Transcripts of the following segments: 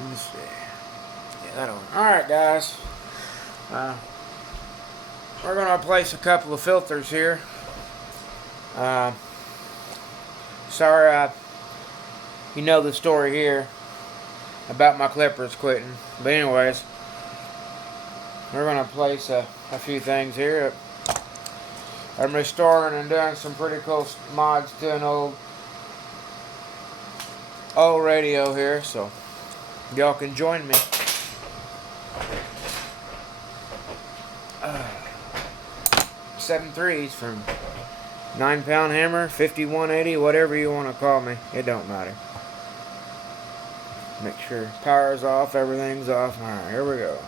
Let me see. Yeah, that'll. Alright, guys. We're going to replace a couple of filters here. Sorry, you know the story here about my clippers quitting. But anyways, we're going to place a few things here. I'm restoring and doing some pretty cool mods to an old radio here, so y'all can join me. 7.3s from 9-pound hammer, 5180, whatever you want to call me. It don't matter. Make sure power's off, everything's off. Alright, here we go.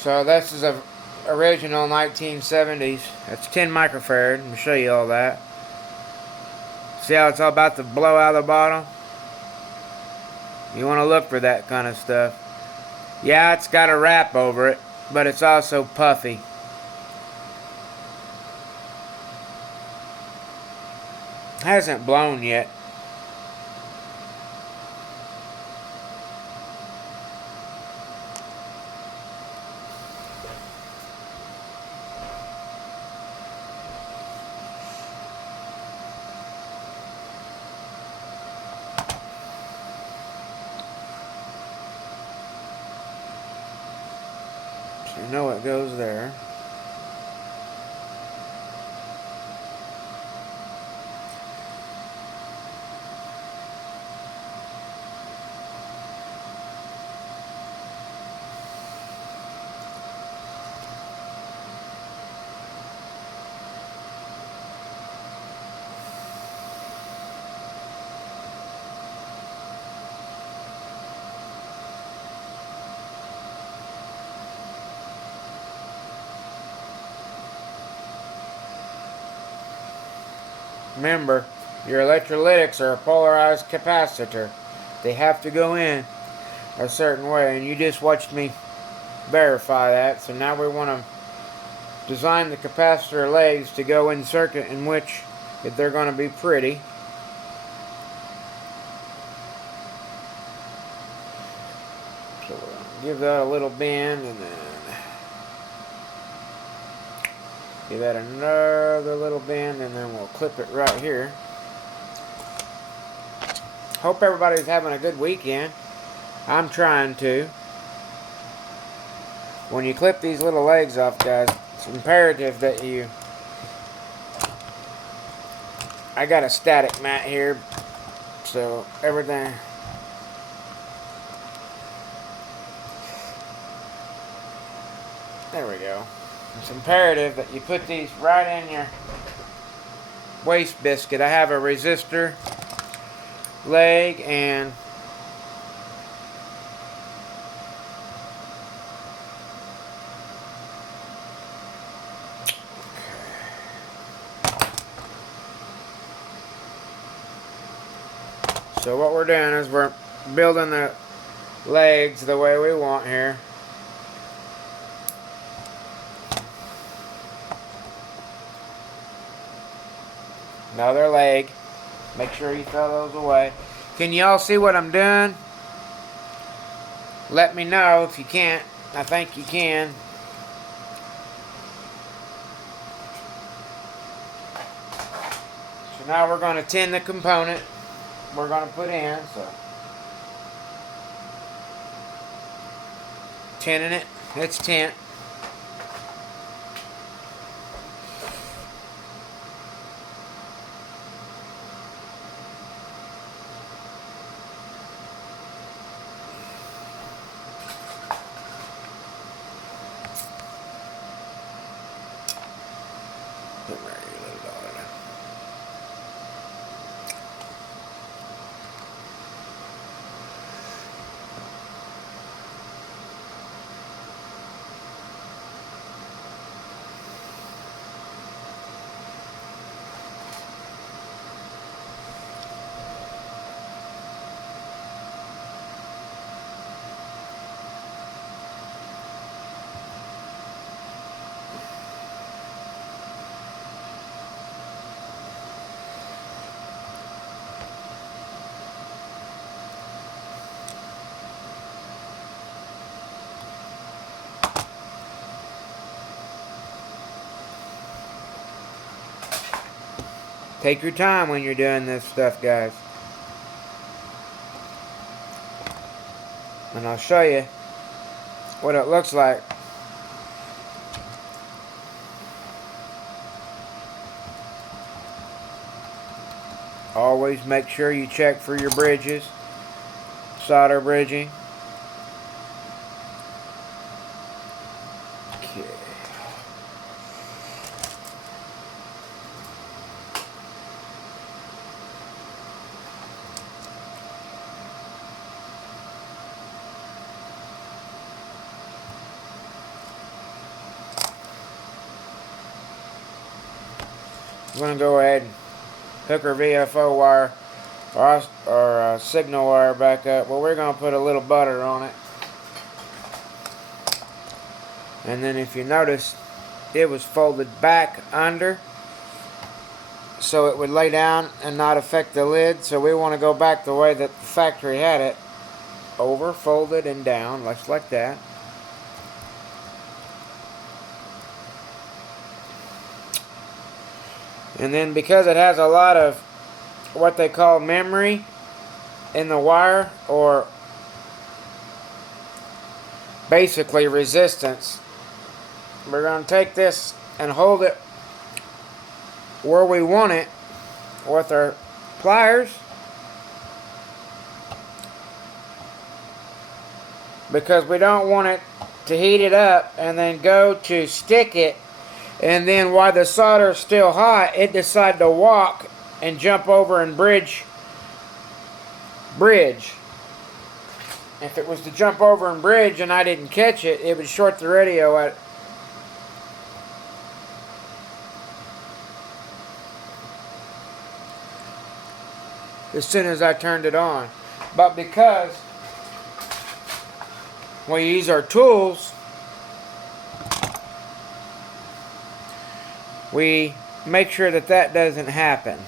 So this is a original 1970s. That's 10 microfarad. Let me show you all that. See how it's all about to blow out of the bottom? You want to look for that kind of stuff. Yeah, it's got a wrap over it, but it's also puffy. Hasn't blown yet. So you know it goes there. Remember, your electrolytics are a polarized capacitor. They have to go in a certain way, and you just watched me verify that. So now we want to design the capacitor legs to go in circuit in which if they're going to be pretty. So we're going to give that a little bend, and then give that another little bend, and then we'll clip it right here. Hope everybody's having a good weekend. I'm trying to. When you clip these little legs off, guys, it's imperative that you... I got a static mat here, so everything... There we go. It's imperative that you put these right in your waste biscuit. I have a resistor leg and so what we're doing is we're building the legs the way we want here. Another leg. Make sure you throw those away. Can y'all see what I'm doing? Let me know if you can't. I think you can. So now we're going to tin the component we're going to put in. So tinning it. It's tint. Take your time when you're doing this stuff, guys. And I'll show you what it looks like. Always make sure you check for your bridges, solder bridging. Okay. I'm going to go ahead and hook our VFO wire or signal wire back up. Well, we're going to put a little butter on it. And then if you notice, it was folded back under so it would lay down and not affect the lid. So we want to go back the way that the factory had it. Over, folded, and down, just like that. And then because it has a lot of what they call memory in the wire, or basically resistance, we're going to take this and hold it where we want it with our pliers, because we don't want it to heat it up and then go to stick it, and then while the solder is still hot, it decide to walk and jump over and bridge. If it was to jump over and bridge and I didn't catch it, it would short the radio out. As soon as I turned it on. But because we use our tools, we make sure that that doesn't happen.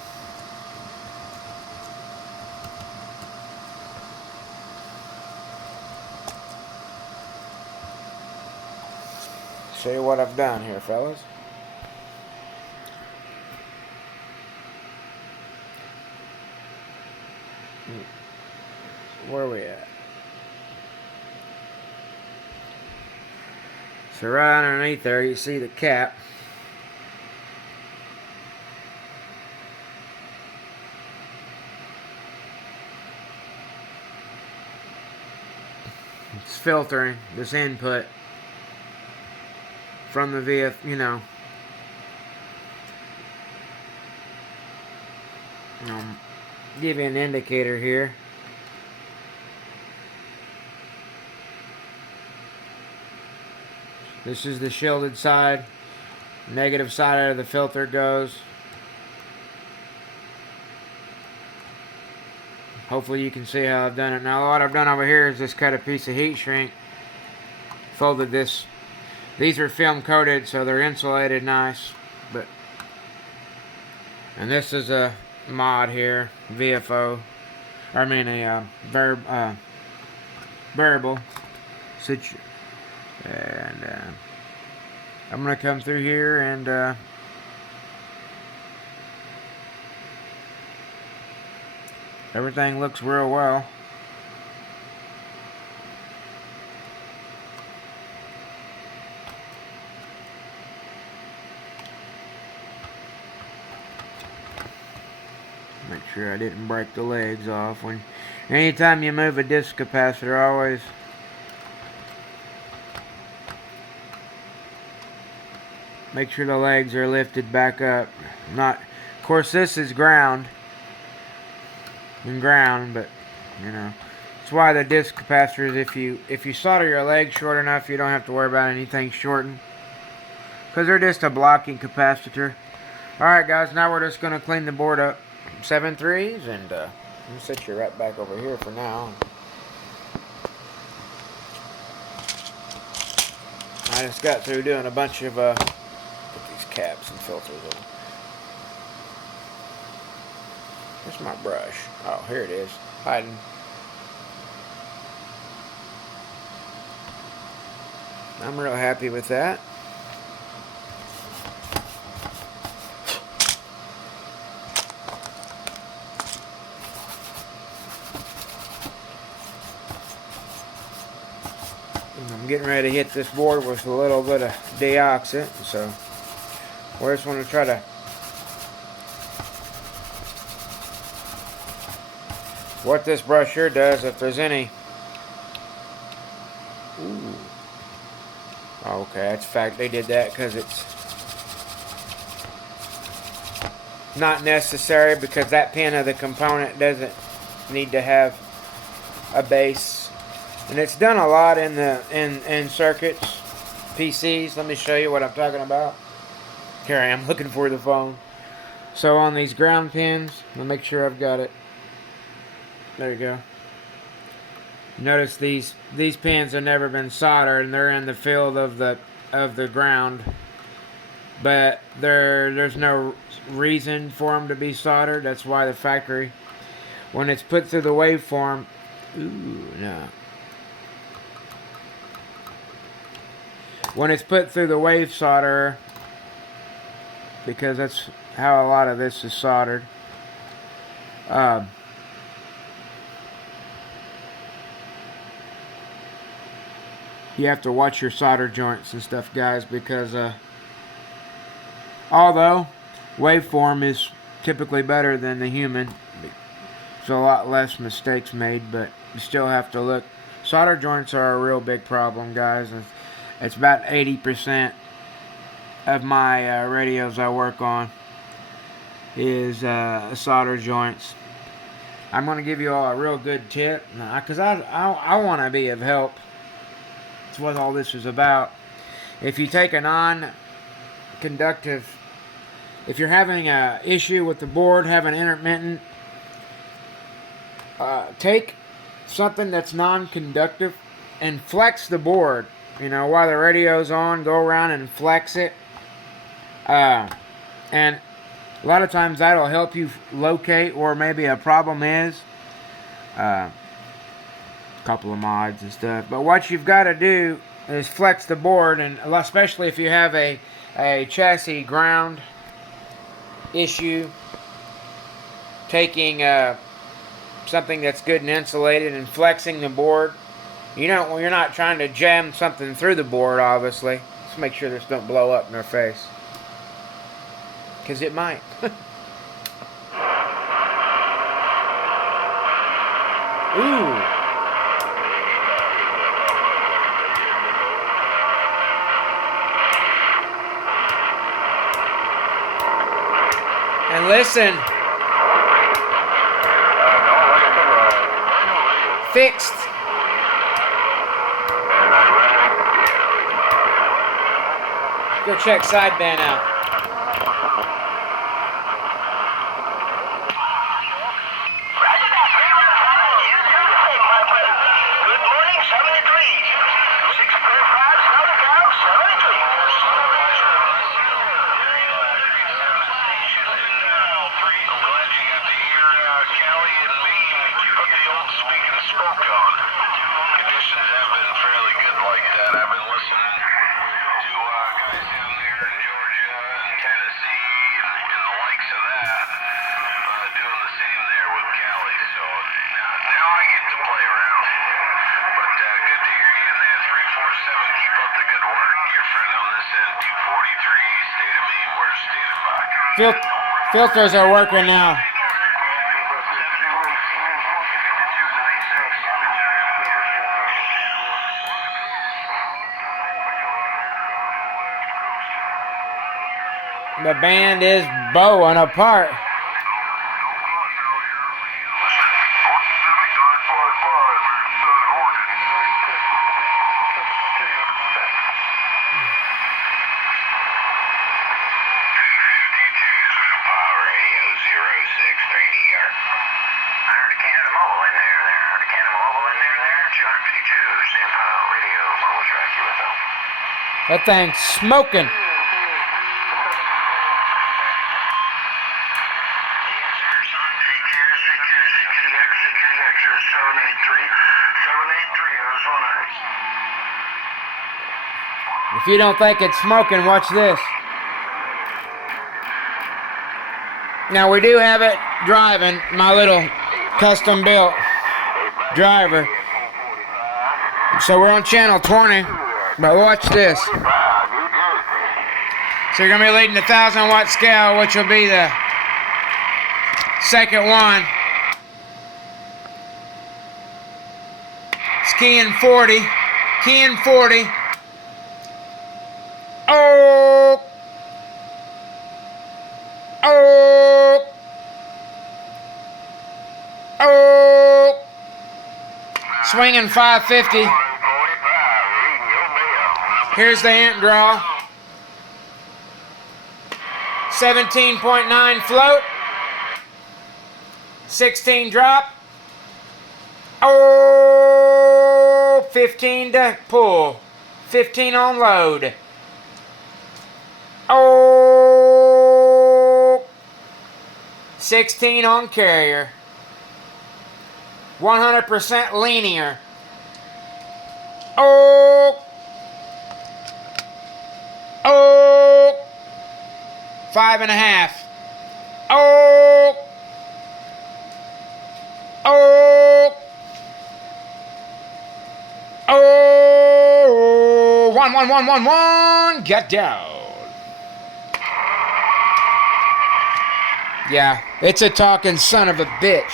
Show you what I've done here, fellas. Where are we at? So right underneath there you see the cap. It's filtering this input from the VF, give you an indicator here. This is the shielded side. Negative side of the filter goes. Hopefully you can see how I've done it. Now what I've done over here is just cut a piece of heat shrink. Folded this. These are film coated, so they're insulated nice. And this is a mod here, VFO. I mean a variable. And I'm going to come through here and everything looks real well. Make sure I didn't break the legs off. Anytime you move a disc capacitor, always make sure the legs are lifted back up. Of course, this is ground, but it's why the disc capacitors. If you solder your legs short enough, you don't have to worry about anything shortened, because they're just a blocking capacitor. All right, guys. Now we're just going to clean the board up. 7/3s, and let me set you right back over here for now. I just got through doing a bunch of put these caps and filters on. Where's my brush? Oh, here it is, hiding. I'm real happy with that. I'm getting ready to hit this board with a little bit of deoxit, so we just want to try to what this brush here does, if there's any. Ooh. Okay, that's fact they did that because it's not necessary, because that pin of the component doesn't need to have a base, and it's done a lot in the in circuits, PCs. Let me show you what I'm talking about. Here I am looking for the phone. So on these ground pins, I'll make sure I've got it. There you go. Notice these pins have never been soldered, and they're in the field of the ground, but there's no reason for them to be soldered. That's why the factory, when it's put through the waveform, when it's put through the wave solder, because that's how a lot of this is soldered. You have to watch your solder joints and stuff, guys, because although waveform is typically better than the human, there's a lot less mistakes made, but you still have to look. Solder joints are a real big problem, guys. It's about 80% of my radios I work on is solder joints. I'm going to give you all a real good tip, because I want to be of help. That's what all this is about. If you take a non-conductive, if you're having an issue with the board, having intermittent, take something that's non-conductive and flex the board. You know, while the radio's on, go around and flex it. And a lot of times that'll help you locate where maybe a problem is. Couple of mods and stuff, but what you've got to do is flex the board, and especially if you have a chassis ground issue, taking something that's good and insulated and flexing the board. You know, when you're not trying to jam something through the board, obviously. Just make sure this don't blow up in our face, because it might. Ooh. And listen. Fixed. Go check sideband out. Filters are working now. The band is bowing apart. That thing's smoking. If you don't think it's smoking, watch this. Now we do have it driving, my little custom built driver. So we're on channel 20, but watch this. So you're going to be leading the 1,000 watt scale, which will be the second one. It's keying 40. Keying 40. Oh! Oh! Oh! Swinging 550. Here's the amp draw. 17.9 float. 16 drop. Oh! 15 to pull. 15 on load. Oh! 16 on carrier. 100% linear. Oh! Oh! 5.5. Oh! Oh! Oh! 1, 1, 1, 1, 1. Get down. Yeah, it's a talking son of a bitch.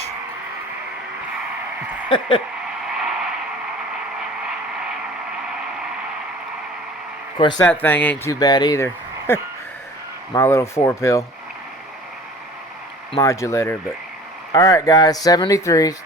Of course, that thing ain't too bad either. My little 4-pill modulator, but alright guys, 73.